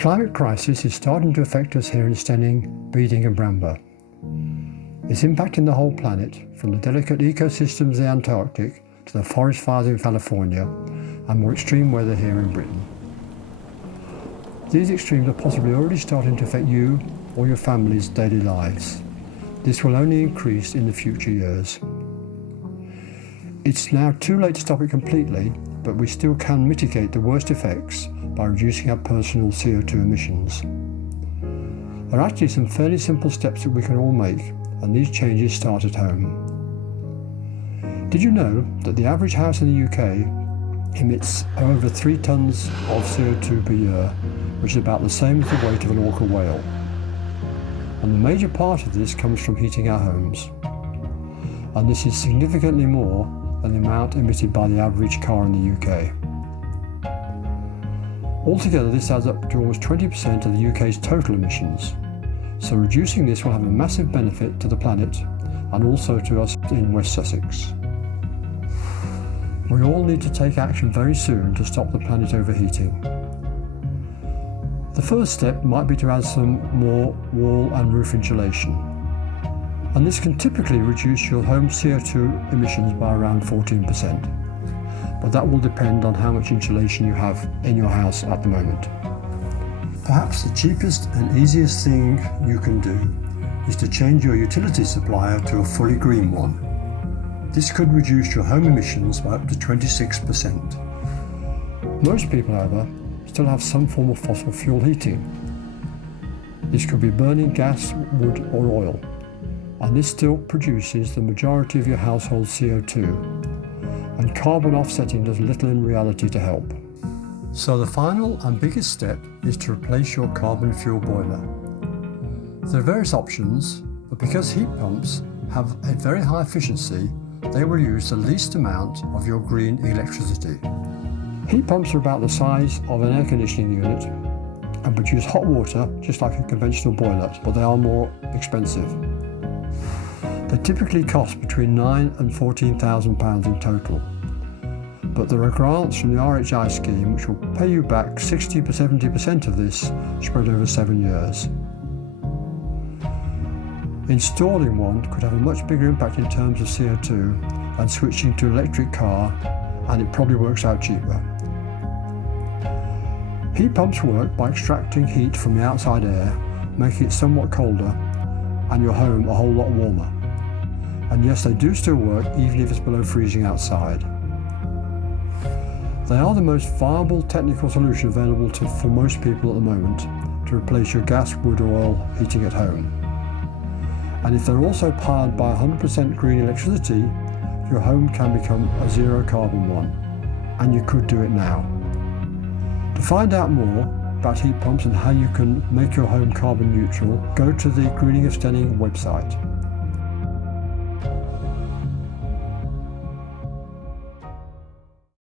climate crisis is starting to affect us here in Steyning, Beeding and Bramber. It's impacting the whole planet, from the delicate ecosystems of the Antarctic to the forest fires in California and more extreme weather here in Britain. These extremes are possibly already starting to affect you or your family's daily lives. This will only increase in the future years. It's now too late to stop it completely, but we still can mitigate the worst effects by reducing our personal CO2 emissions. There are actually some fairly simple steps that we can all make, and these changes start at home. Did you know that the average house in the UK emits over 3 tonnes of CO2 per year, which is about the same as the weight of an orca whale? And the major part of this comes from heating our homes. And this is significantly more than the amount emitted by the average car in the UK. Altogether, this adds up to almost 20% of the UK's total emissions. So reducing this will have a massive benefit to the planet and also to us in West Sussex. We all need to take action very soon to stop the planet overheating. The first step might be to add some more wall and roof insulation. And this can typically reduce your home CO2 emissions by around 14%. But that will depend on how much insulation you have in your house at the moment. Perhaps the cheapest and easiest thing you can do is to change your utility supplier to a fully green one. This could reduce your home emissions by up to 26%. Most people, however, still have some form of fossil fuel heating. This could be burning gas, wood or oil, and this still produces the majority of your household CO2, and carbon offsetting does little in reality to help. So the final and biggest step is to replace your carbon fuel boiler. There are various options, but because heat pumps have a very high efficiency, they will use the least amount of your green electricity. Heat pumps are about the size of an air conditioning unit and produce hot water just like a conventional boiler, but they are more expensive. They typically cost between £9,000 and £14,000 in total. But there are grants from the RHI scheme which will pay you back 60 to 70% of this spread over 7 years. Installing one could have a much bigger impact in terms of CO2 than switching to an electric car, and it probably works out cheaper. Heat pumps work by extracting heat from the outside air, making it somewhat colder and your home a whole lot warmer. And yes, they do still work even if it's below freezing outside. They are the most viable technical solution available for most people at the moment to replace your gas, wood or oil heating at home. And if they're also powered by 100% green electricity, your home can become a zero carbon one, and you could do it now. To find out more about heat pumps and how you can make your home carbon neutral, go to the Greening of Steyning website.